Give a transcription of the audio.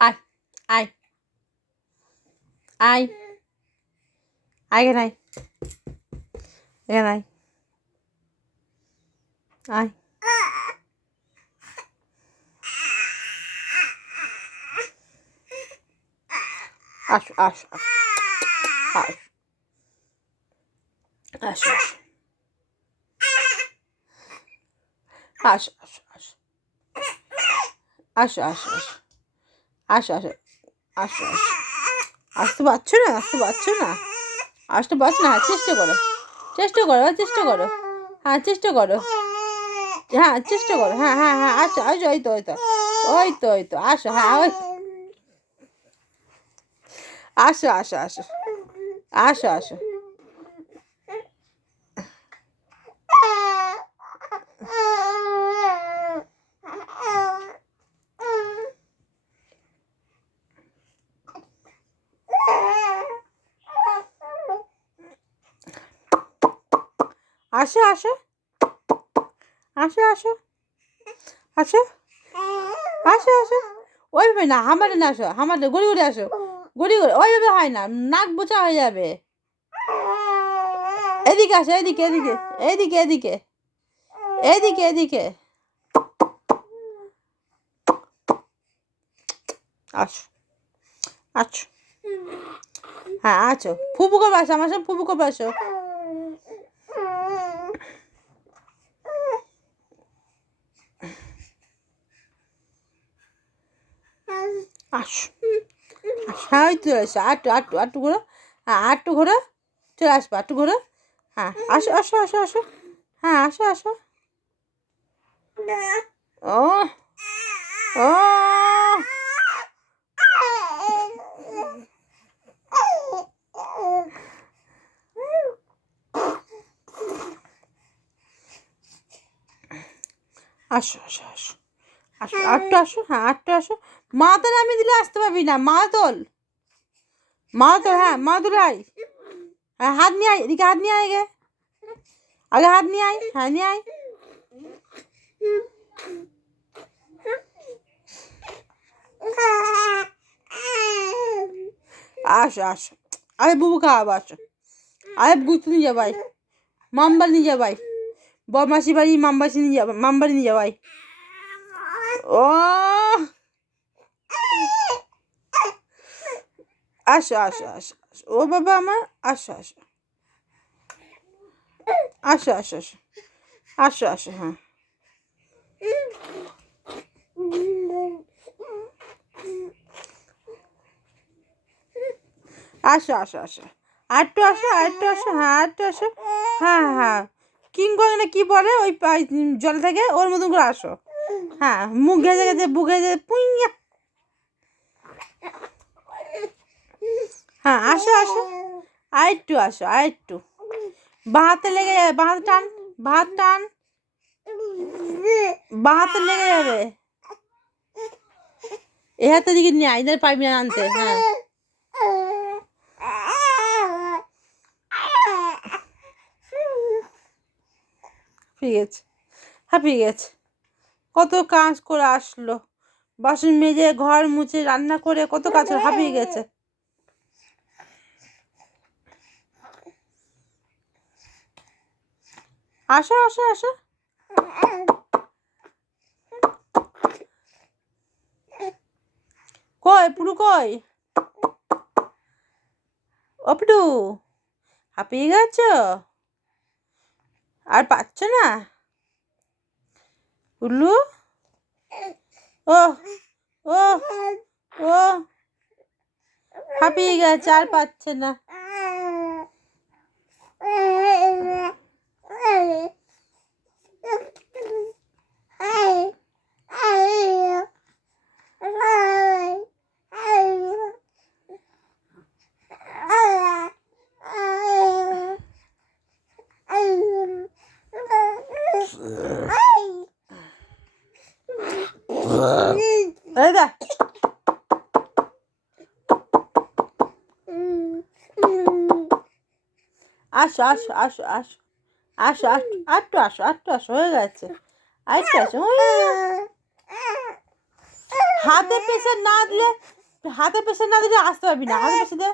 আয় আয় আয় আয় এখানে আয় এখানে আয় আয় আসো আসো আসো আসো আসো আসো আসো আসো আসো আসো আসো আসো আসো আসো আসতে পারছো না আসতে পারছো না আসতে পারছো না চেষ্টা করো চেষ্টা করো চেষ্টা করো হ্যাঁ চেষ্টা করো হ্যাঁ চেষ্টা করো হ্যাঁ হ্যাঁ হ্যাঁ আসো আসো ওই তো ওই তো ওই তো ওই তো আসো হ্যাঁ ওই আসো আসো আসো আসো আসো আসো আসো আসো আসো আসো আসো আসো ওইভাবে না হামারে না আসো হামারে গড়ি গড়ি আসো গড়ি গড়ি ওইভাবে হয় না নাক বোচা হয়ে যাবে এদিকে আসো এদিকে এদিকে এদিকে এদিকে এদিকে এদিকে আসো আচ্ছা হ্যাঁ আছো ফুপু করবে আসো আমার সব ফুপু করবে আসো আসো হ্যাঁ ওই তো আসো আটটু আটটু আটটু ঘোরো হ্যাঁ আটটু ঘোরো চলে আসবো আটটু ঘোরো হ্যাঁ আসো আসো আসো আসো হ্যাঁ আসো আসো ও ও আসো আসো আসো আসো আটটু আসো হ্যাঁ আটটু আসো মাথা নামিয়ে দিলে আসতে পারবি না মা তোল হ্যাঁ মা তোল আয় হ্যাঁ হাত নিয়ে আয় এদিকে হাত নিয়ে আয় গে আগে হাত নিয়ে আয় হ্যাঁ নিয়ে আয় আসো আসো আরে বুবু খাওয়াবো আসো আরে গুছতে নিয়ে যাবাই মামবাড়ি নিয়ে যাবাই বরমাসি বাড়ি মামবাসি নিয়ে যাবা মামবাড়ি নিয়ে যাবাই ও আসো আসো আসো আসো ও বাবা আমার আসো আসো আসো আসো আসো আসো আসো হ্যাঁ আসো আসো আসো আরেকটু আসো আরেকটু আসো হ্যাঁ আরেকটু আসো হ্যাঁ হ্যাঁ কিং করে না কি বলে ওই জল থেকে ওর মতন করে আসো হ্যাঁ মুখ ঘেঁজে ঘেঁজে বুক ঘেঁজে পুইয়া হ্যাঁ আসো আসো আরেকটু আসো আরেকটু বাহাতে লেগে যাবে বাহাত টান বাহাত টান বাহাতে লেগে যাবে এ হাতে দিকে নিয়ে আইদের পারবি না আনতে হ্যাঁ হাঁপিয়ে গেছে হাঁপিয়ে গেছে কত কাজ করে আসলো বাসন মেজে ঘর মুছে রান্না করে কত কাজ করে হাঁপিয়ে গেছে আসো আসো আসো কই পুরু কই অপটু হাঁপিয়ে গেছ আর পাচ্ছ না উল্লু ও ও ও হাঁপিয়ে গেছে আর পাচ্ছে না এই দেখ আসো আসো আসো আসো আসো আটটু আসো আটটু আসো হয়ে গেছে আরেকটু আসো হাতে প্রেশার না দিলে আসতে পারবি না হাতে প্রেশার দে